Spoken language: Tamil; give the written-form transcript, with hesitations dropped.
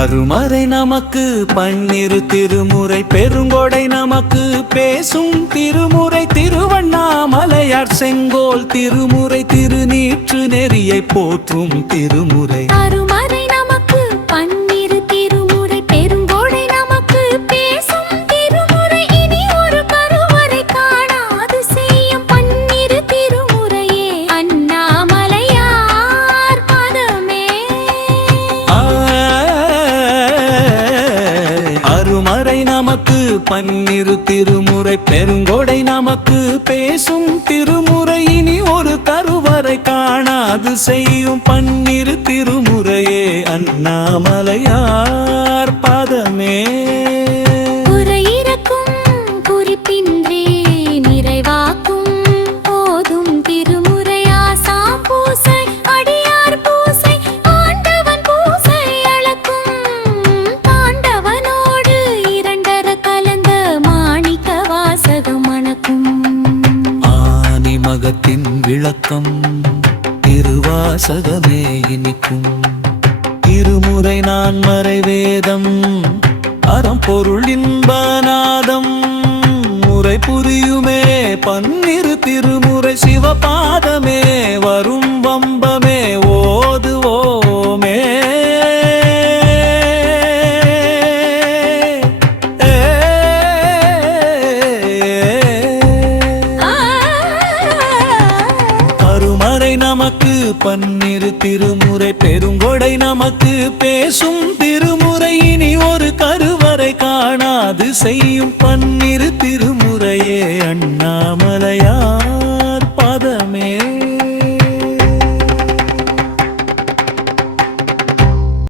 அருமறை நமக்கு பன்னிரு திருமுறை பெருங்கொடை நமக்கு பேசும் திருமுறை திருவண்ணாமலையார் செங்கோல் திருமுறை திருநீற்று நெறியை போற்றும் திருமுறை. அருமறை நமக்கு பன்னிரு திருமுறை பெருங்கொடை நமக்கு பேசும் திருமுறை இனி ஒரு கருவறை காணாது செய்யும் பன்னிரு திருமுறையே அண்ணாமலையார் பதமே. அருமறை நமக்கு பன்னிரு திருமுறை பெருங்கொடை நமக்கு பேசும் திருமுறை இனி ஒரு கருவறை காணாது செய்யும் பன்னிரு திருமுறையே அண்ணாமலையார் பதமே. குறையிறக்கும் குறிப்பின்றி நிறைவாக்கும் போதும் திருமுறை ஆசாம் பூசை அடியார் பூசை ஆண்டவன் பூசை அளக்கும் தாண்டவனோடு இரண்டர கலந்த மாணிக்க வாசகம் மணக்கும். ஆனி மகத்தின் விளக்கம் திருவாசகமே இனிக்கும். திருமுறை நான் மறை வேதம் அறம்பொருள் இன்பநாதம் முறை புரியுமே பன்னிரு திருமுறை சிவபாதமே வரும் வம்பமே ஓதுவோமே. அருமறை நமக்கு பன்னிரு திருமுறை பெருங்கொடை நமக்கு பேசும் திருமுறை இனி ஒரு கருவறை காணாது செய்யும் பன்னிரு திருமுறையே அண்ணா